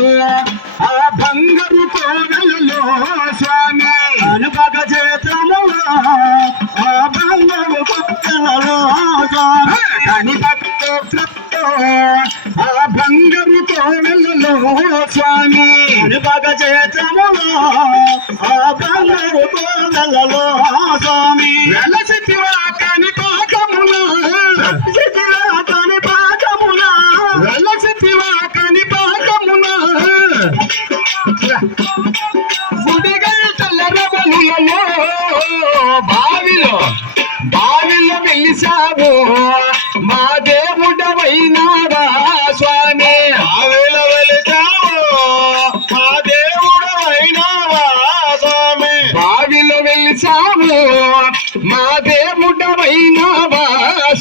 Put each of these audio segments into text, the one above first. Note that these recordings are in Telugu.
ఆ బంగారు కోవెలలో స్వామి అనుపగ చేతములో ఆ బంగారు కోవెలలో స్వామి కనిపక్తో ఆ బంగారు కోవెలలో స్వామి అనుపగ చేతములో ఆ బంగారు కోవెలలో స్వామి వెలసితివా కనిపాకములో బావిలో వెలిసావు మా దేవుడవైనావా స్వామి బావిలో వెలిసావు మా దేవుడవైనావా స్వామి బావిలో వెలిసావు మా దేవుడవైనావా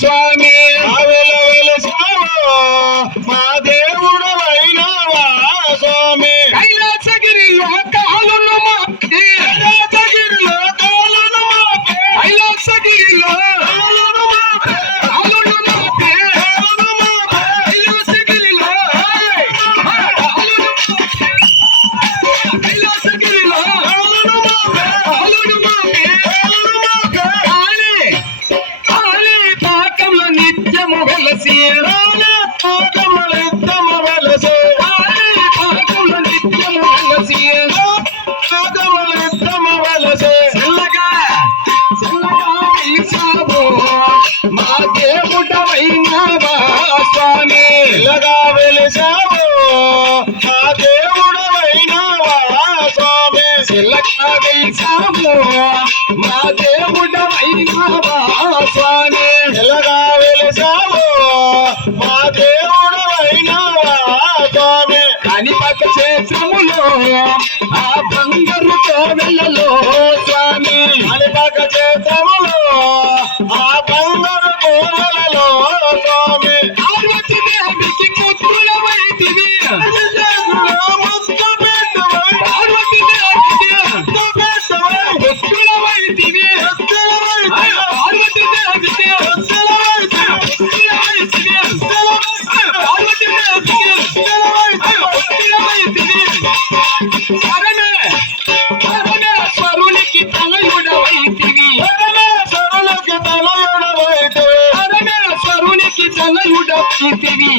స్వామి బావిలో వెలిసావు మా దేవుడవైనావా స్వామి కైలాసగిరిలో కాలును మాపి కైలాసగిరిలో కాలును మాపి కైలాసగిరిలో కాలును మాపి కాలును మాపి కాలును మాపి కైలాసగిరిలో కైలాసగిరిలో కాలును మాపి కాలును మాపి కాలును మాపి కాలి పాకముల నిత్యము వెలసి రాలే పాకముల నిత్యము వెలసి మా దేవుడవైనావా స్వామి ఇలాగా వెలిసావు మా దేవుడవైనావా స్వామి ఇలాగా వెలిసావు మా దేవుడవైనావా స్వామి ఇలాగా వెలిసావు మా దేవుడవైనావా స్వామి కనిపక క్షేత్రములో ఆ బంగారు కోవెలలో స్వామి కనిపక క్షేత్రములో ఆ బంగారు కోవెలలో స్వామి పార్వతి దేవికి పుత్రులవైతివి పార్వతి దేవికి పుత్రులవైతివి పార్వతి దేవికి పరమేశ్వరునికి తనయుడవైతివి పరమేశ్వరునికి తనయుడవైతివి పరమేశ్వరునికి తనయుడవైతివి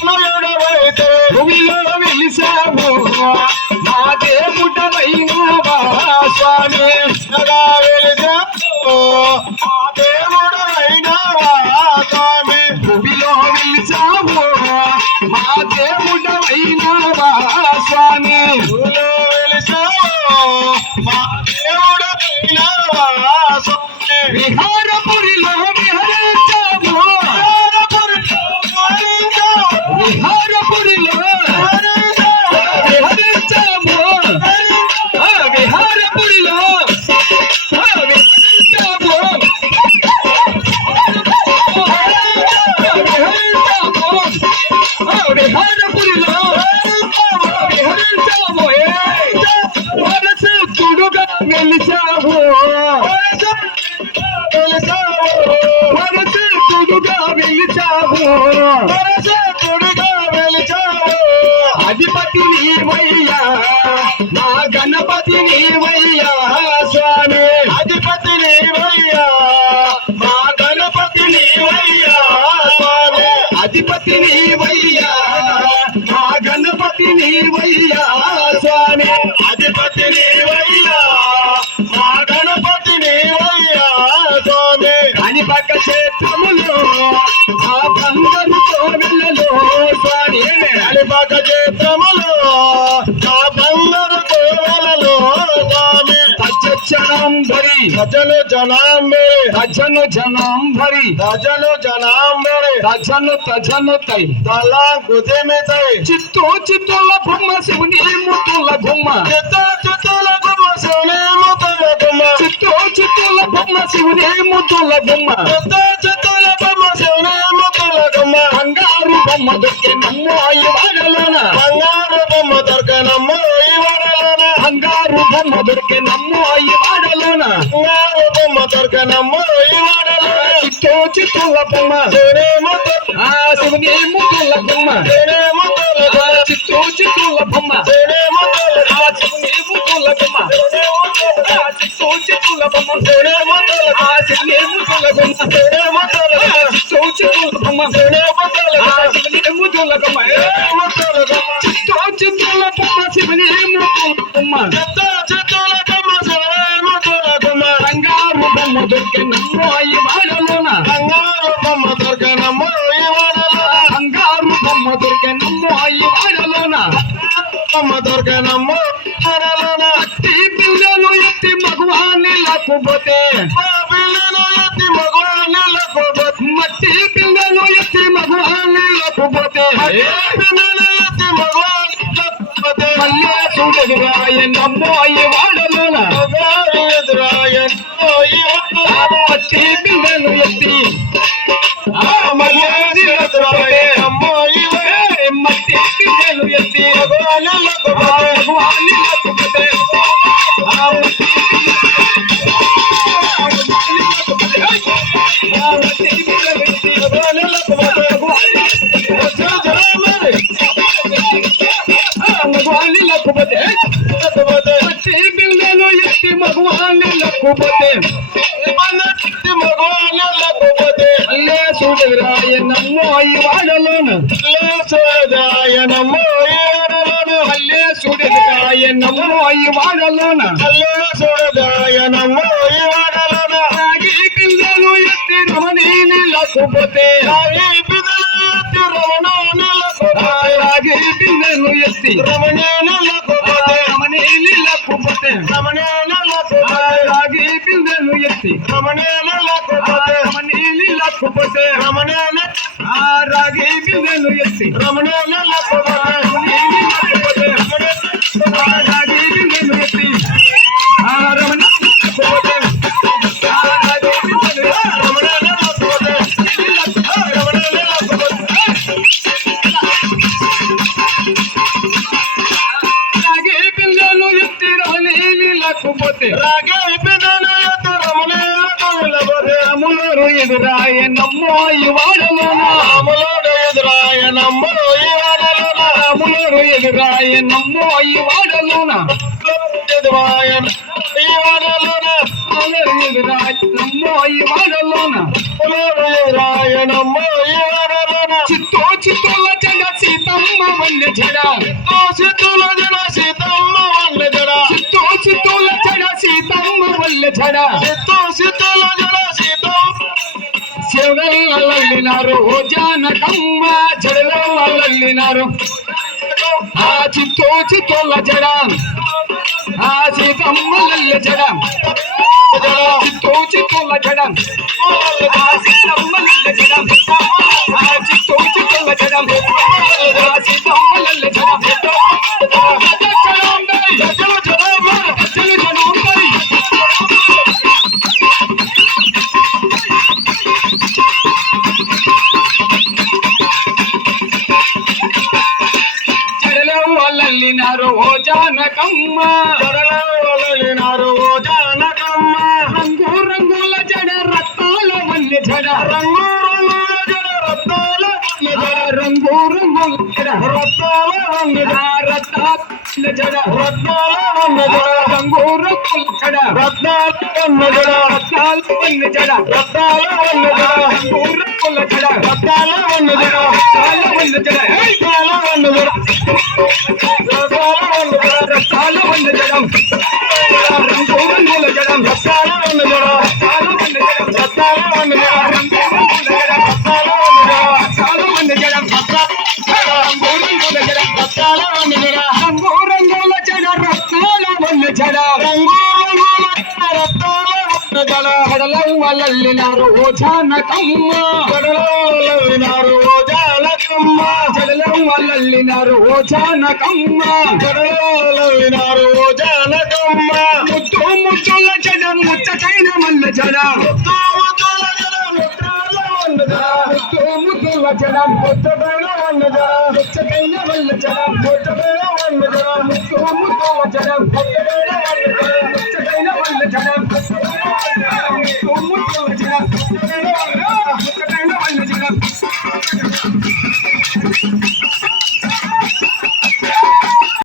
తనయుడవైతివి భూమిలో వెలిసావు మా దేవుడవైనావా స్వామి వెలిసావు మా దేవుడవైనావా స్వామి భూమిలో వెలిసావు మా దేవుడవైనావా స్వామి భూమిలో వెలిసావు మా దేవుడవైనావా స్వామి విహారపురిలో విహరించావు విహారపురిలో విహరించావు విహారపురిలో విహారపురిలో విహరించావు వరసు తుడుగా వెలిసావు వరసు తుడుగా వెలిసావు వరసు తుడుగా వెలిసావు అధిపతి నీవయ్యా మా గణపతి నీవయ్యా స్వామి అధిపతి నీవయ్యా మా గణపతి నీవయ్యా స్వామి అధిపతి నీవయ్యా మా గణపతి నీవయ్యా స్వామి అధిపతి నీవయ్యా మా గణపతి నీవయ్యా స్వామి కనిపక క్షేత్రములో ఆ బంగారు కోవెలలో స్వామి కనిపక క్షేత్రములో ఆ బంగారు కోవెలలో స్వామి తజ్జనాంబరి భజను జనాంబరి భజను జనాంబరి భజను జనాంబరి భజను తజను తై తలా కుదిమితై చిత్తు చిత్తుల బొమ్మ శివుని ముత్తుల బొమ్మ చిత్తు చిత్తుల బొమ్మ శివుని ముత్తుల బొమ్మ చిత్తు చిత్తుల బొమ్మ శివుని ముత్తుల బొమ్మ చిత్తు చిత్తుల బొమ్మ శివుని ముత్తుల బొమ్మ బంగారు బొమ్మ దొరికే నమ్ము అయ్యి వాడలోన బంగారు బొమ్మ దొరికే నమ్ము అయ్యి వాడలోన బంగారు బొమ్మ దొరికే నమ్ము అయ్యి వాడలోన బంగారు బొమ్మ దొరికే నమ్ము అయ్యి వాడలోన చిత్తు చిత్తుల బొమ్మ శివుని ముత్తుల శివుని ముత్తుల బొమ్మ శివుని ముత్తుల బొమ్మ బొమ్మ చూడే ముద్దుల ఆ శివుని ముద్దుల బొమ్మ చూడే ముద్దుల చిత్తూల బొమ్మ చూడే ముద్దుల శివుని ముద్దుల బొమ్మ చిత్తూల బొమ్మ శివుని ముద్దుల బొమ్మ చిత్తూల బొమ్మ శివుని ముద్దుల బొమ్మ బంగారు బొమ్మ దొరికే నమ్ము అయ్యి వాడలోన బంగారు బొమ్మ దొరికే నమ్ము అయ్యి వాడలోన బంగారు బొమ్మ దొరికే నమ్ము అయ్యి వాడలోన బొమ్మ దొరికే నమ్ము వాడలోన అట్టి పిల్లలు ఎత్తి మగవాన్ని లేకపోతే పిల్లలు ఎత్తి మగవాన్ని లేకపోతే మట్టి పిల్లలు ఎత్తి మగవాన్ని లేకపోతే పిల్లలు ఎత్తి మగవాన్ని లేకపోతే మళ్ళీ చూడదురాయ నమ్ము అయ్యి వాడలోన మట్టి పిల్లలు ఎత్తి మళ్ళీ మట్టి పిల్లలు ఎత్తి భగవాన్ని లేకపోతే మగవాన్ని లేకపోతే మట్టి పిల్లలు ఎత్తి మగవాన్ని లేకపోతే మగవాన్ని లేకపోతే అల్లే చూడరాయ నమ్మో ఈ వాడలోను చూడరాయ నమ్మో ఈ వాడలోను అల్లే చూడరాయ నమ్మో ఈ వాడలోన అల్లే చూడరాయ నమ్మో ఈ వాడలోన రాగి పిల్లలు ఎత్తి రమణీని లేకపోతే రాగి పిల్లలు ఎత్తి రమణీని లేకపోతే రాగి పిల్లలు ఎత్తి రమణీని లేకపోతే రమణీని లేకపోతే రమణీని లేకపోతే రాగి పిల్లలు ఎత్తి రమణీని లేకపోతే రమణీని లేకపోతే రమణీని రాగి పిల్లలు ఎత్తి రమణీని లేకపోతే రమణీని లేకపోతే రాగి పిల్లలు ఎత్తి రమణ లేకపోతే రాగి పిల్లలు రమణీని లేకపోతే రమణీని లేకపోతే రాగి పిల్లలు ఎత్తి రమణీని లేకపోతే రాగి పిల్లలు ఎత్తి రమణీని లేకపోతే అమలోరు ఎదురాయ నమ్మో ఈ వాడలోన అమలోరు ఎదురాయ నమ్మో ఈ వాడలోన అమలోరు ఎదురాయ నమ్మో ఈ వాడలోన ఎదురాయ ఈ వాడలోన అమలోరు ఎదురాయ నమ్మో ఈ వాడలోన అమలోరు ఎదురాయ నమ్మో ఈ వాడలోన చిత్తూల జడ సీతమ్మ వల్లె జడ చిత్తూల జడ సీతమ్మ వల్లె జడ చిత్తూల జడ సీతమ్మ వల్లె జడ చిత్తూల జడ చెవులల్లినారు ఓ జానకమ్మ చెడులల్లినారు ఆ చిత్తోల జడ ఆ సీతమ్మలల్ల జడ చిత్తోల జడ ఆ సీతమ్మలల్ల జడ ఆ చిత్తోల జడ ఆ సీతమ్మలల్ల జడ వల్లలినారు ఓ జానకమ్మ వల్లలినారు ఓ జానకమ్మ రంగు రంగుల జడ రత్నాల వల్లె జడ రంగు రంగుల జడ రత్నాల రంగు రంగుల జడ రత్నాల రత్నాల జడ రత్నాల రంగు రంగుల జడ రత్నాల రత్నాల జడ రత్నాల రంగు రంగుల జడ రత్నాల జడ రసాల వల్ల జడం రంగు రంగుల జడం రసాల వల్ల జడం రసాల వల్ల జడం రసాల వల్ల జడం రంగు రంగుల జడం రసాల వల్ల జడం రంగు రంగుల జడ రసాల వల్ల జడ రంగు రంగుల రసాల వల్ల జడ కడలం వల్లలినారు ఓ జానకమ్మ కడలవినారు ఓ జానకమ్మ జడలం వల్లలినారు ఓ జానకమ్మ జడలవినారు ఓ జానకమ్మ ముద్దు ముద్దుల జడ ముచ్చటైన మల్ల జడ ముద్దు ముద్దుల జడ ముద్దుల జడ ముచ్చటైన మల్ల జడ ముచ్చటైన మల్ల జడ ముచ్చటైన మల్ల జడ ముద్దు ముద్దుల జడ ముచ్చటైన